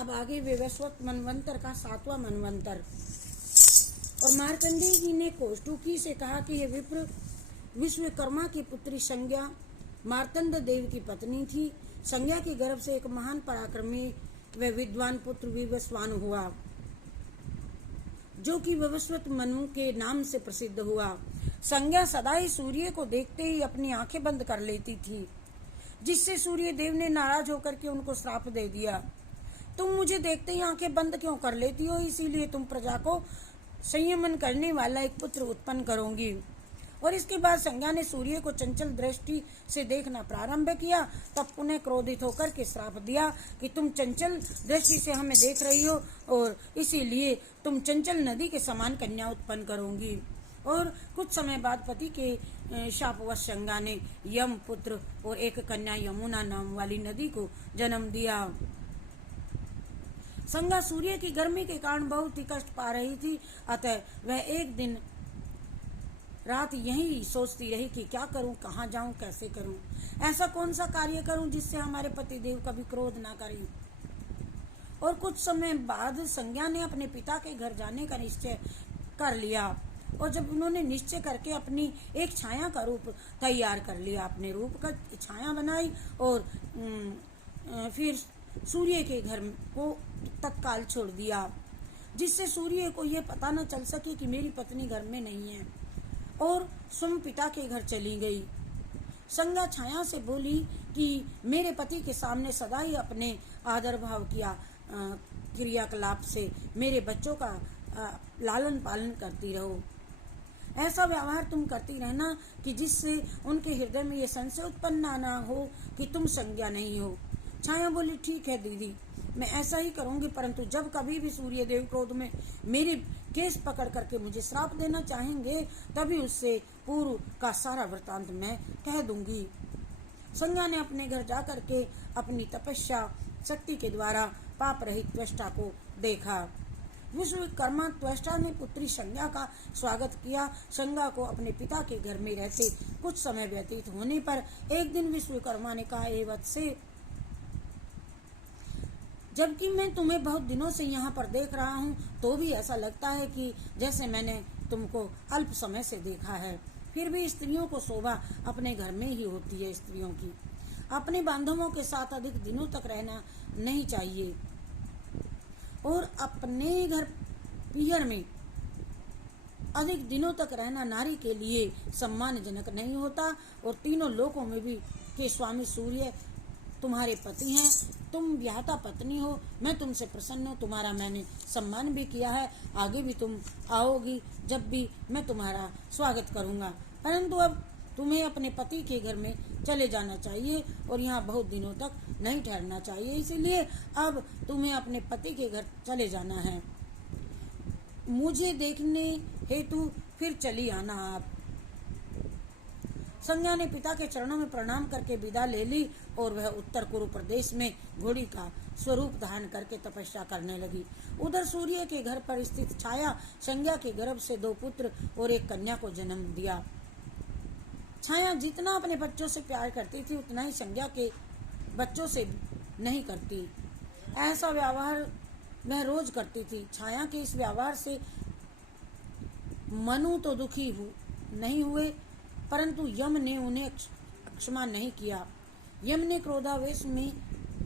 अब आगे वैवस्वत मनवंतर का 7वां मनवंतर। और मार्कंडेय जी ने कौष्टुकी से कहा कि हे विप्र, विश्वकर्मा की पुत्री संज्ञा मार्तंड देव की पत्नी थी। संज्ञा के गर्भ से एक महान पराक्रमी व विद्वान पुत्र विवस्वान हुआ, जो कि वैवस्वत मनु के नाम से प्रसिद्ध हुआ। संज्ञा सदा ही सूर्य को देखते ही अपनी आंखें बंद कर लेती थी, जिससे सूर्य देव ने नाराज होकर के उनको श्राप दे दिया। तुम मुझे देखते ही आंखें बंद क्यों कर लेती हो? इसीलिए तुम प्रजा को संयमन करने वाला एक पुत्र उत्पन्न करोगी। और इसके बाद संज्ञा ने सूर्य को चंचल दृष्टि से देखना प्रारंभ किया। तब पुनः क्रोधित होकर के श्राप दिया कि तुम चंचल दृष्टि से हमें देख रही हो और इसीलिए तुम चंचल नदी के समान कन्या उत्पन्न करोगी। और कुछ समय बाद पति के शापवश संज्ञा ने यम पुत्र और एक कन्या यमुना नाम वाली नदी को जन्म दिया। संज्ञा सूर्य की गर्मी के कारण बहुत ही कष्ट पा रही थी, अतः वह एक दिन रात यही सोचती रही कि क्या करूं, कहाँ जाऊं, कैसे करूं, ऐसा कौन सा कार्य करूं जिससे हमारे पति देव कभी क्रोध ना करें। और कुछ समय बाद संज्ञा ने अपने पिता के घर जाने का निश्चय कर लिया। और जब उन्होंने निश्चय करके अपनी एक छाया का रूप तैयार कर लिया, अपने रूप का छाया बनाई और फिर सूर्य के घर को तत्काल छोड़ दिया, जिससे सूर्य को यह पता न चल सके कि मेरी पत्नी घर में नहीं है, और स्वयं पिता के घर चली गई। संज्ञा छाया से बोली कि मेरे पति के सामने सदा ही अपने आदर भाव किया क्रियाकलाप से मेरे बच्चों का लालन पालन करती रहो। ऐसा व्यवहार तुम करती रहना कि जिससे उनके हृदय में ये संशय उत्पन्न ना हो कि तुम संज्ञा नहीं हो। छाया बोली, ठीक है दीदी, मैं ऐसा ही करूंगी, परंतु जब कभी भी सूर्य देव क्रोध में मेरे केस पकड़ करके मुझे श्राप देना चाहेंगे, तभी उससे पूर्व का सारा वृतांत मैं कह दूंगी। संज्ञा ने अपने घर जाकर के अपनी तपस्या शक्ति के द्वारा पाप रहित त्वष्टा को देखा। विश्वकर्मा त्वष्टा ने पुत्री संज्ञा का स्वागत किया। संज्ञा को अपने पिता के घर में रहते कुछ समय व्यतीत होने पर एक दिन विश्वकर्मा ने कहा, हे वत्से, जबकि मैं तुम्हें बहुत दिनों से यहाँ पर देख रहा हूँ, तो भी ऐसा लगता है कि जैसे मैंने तुमको अल्प समय से देखा है। फिर भी स्त्रियों को शोभा अपने घर में ही होती है। स्त्रियों की अपने बांधवों के साथ अधिक दिनों तक रहना नहीं चाहिए, और अपने घर पियर में अधिक दिनों तक रहना नारी के लिए सम्मानजनक नहीं होता। और तीनों लोकों में भी के स्वामी सूर्य तुम्हारे पति हैं, तुम ब्याहता पत्नी हो, मैं तुमसे प्रसन्न हूँ, तुम्हारा मैंने सम्मान भी किया है, आगे भी तुम आओगी जब भी मैं तुम्हारा स्वागत करूँगा। परंतु अब तुम्हें अपने पति के घर में चले जाना चाहिए और यहाँ बहुत दिनों तक नहीं ठहरना चाहिए, इसीलिए अब तुम्हें अपने पति के घर चले जाना है। मुझे देखने हेतु फिर चली आना आप। संज्ञा ने पिता के चरणों में प्रणाम करके विदा ले ली और वह उत्तर कुरु प्रदेश में घोड़ी का स्वरूप धारण करके तपस्या करने लगी। उधर सूर्य के घर पर स्थित छाया संज्ञा के गर्भ से 2 पुत्र और एक कन्या को जन्म दिया। छाया जितना अपने बच्चों से प्यार करती थी, उतना ही संज्ञा के बच्चों से नहीं करती। ऐसा व्यवहार वह रोज करती थी। छाया के इस व्यवहार से मनु तो दुखी नहीं हुए, परंतु यम ने उन्हें क्षमा नहीं किया। यम ने क्रोधावेश में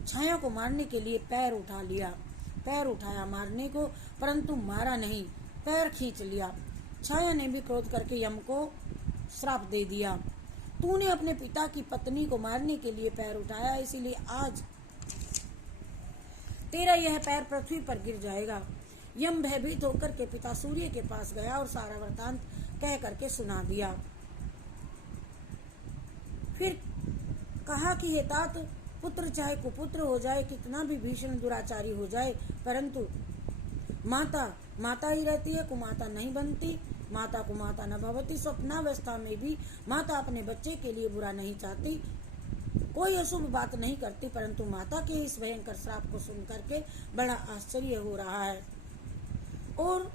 छाया को मारने के लिए पैर उठाया मारने को, परंतु मारा नहीं, पैर खींच लिया। छाया ने भी क्रोध करके यम को श्राप दे दिया, तूने अपने पिता की पत्नी को मारने के लिए पैर उठाया, इसीलिए आज तेरा यह पैर पृथ्वी पर गिर जाएगा। यम भयभीत होकर के पिता सूर्य के पास गया और सारा वृतांत कह करके सुना दिया। फिर कहा कि हे तात, पुत्र चाहे कुपुत्र हो जाए, कितना भी भीषण दुराचारी हो जाए, परंतु माता ही रहती है, कुमाता नहीं बनती। माता कुमाता न भवती। स्वप्नावस्था में भी माता अपने बच्चे के लिए बुरा नहीं चाहती, कोई अशुभ बात नहीं करती, परंतु माता के इस भयंकर श्राप को सुन करके बड़ा आश्चर्य हो रहा है। और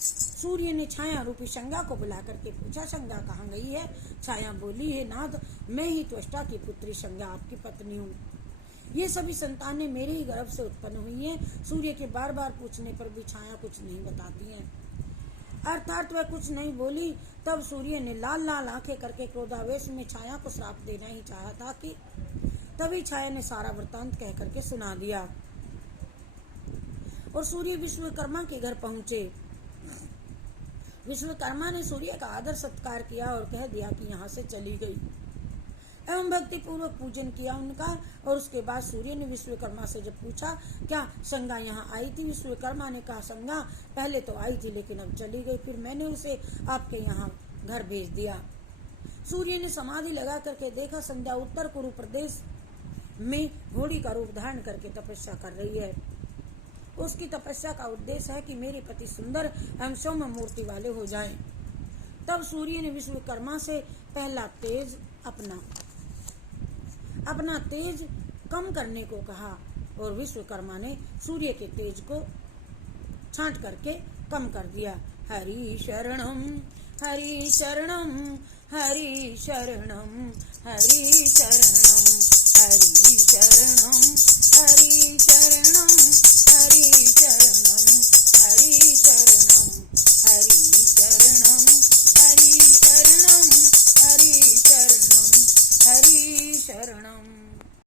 सूर्य ने छाया रूपी संज्ञा को बुला करके पूछा, संज्ञा कहाँ गई है? छाया बोली, हे नाथ, मैं ही त्वष्टा की पुत्री संज्ञा आपकी पत्नी हूँ। ये सभी संतानें मेरे ही गर्भ से उत्पन्न हुई हैं। सूर्य के बार बार पूछने पर भी छाया कुछ नहीं बताती हैं। अर्थात वह कुछ नहीं बोली। तब सूर्य ने लाल लाल आंखें करके क्रोधावेश में छाया को श्राप देना ही चाहा था कि तभी छाया ने सारा वृतांत कह करके सुना दिया और सूर्य विश्वकर्मा के घर पहुंचे। विश्वकर्मा ने सूर्य का आदर सत्कार किया और कह दिया कि यहाँ से चली गई एवं भक्ति पूर्वक पूजन किया उनका। और उसके बाद सूर्य ने विश्वकर्मा से जब पूछा क्या संज्ञा यहाँ आई थी, विश्वकर्मा ने कहा संज्ञा पहले तो आई थी लेकिन अब चली गई, फिर मैंने उसे आपके यहाँ घर भेज दिया। सूर्य ने समाधि लगा करके देखा संज्ञा उत्तर कुरु प्रदेश में घोड़ी का रूप धारण करके तपस्या कर रही है। उसकी तपस्या का उद्देश्य है कि मेरे पति सुंदर एवं सौम्य मूर्ति वाले हो जाएं। तब सूर्य ने विश्वकर्मा से पहला तेज अपना तेज कम करने को कहा और विश्वकर्मा ने सूर्य के तेज को छांट करके कम कर दिया। हरि शरणम हरि शरणम हरि शरणम हरि शरणम हरि शरणम।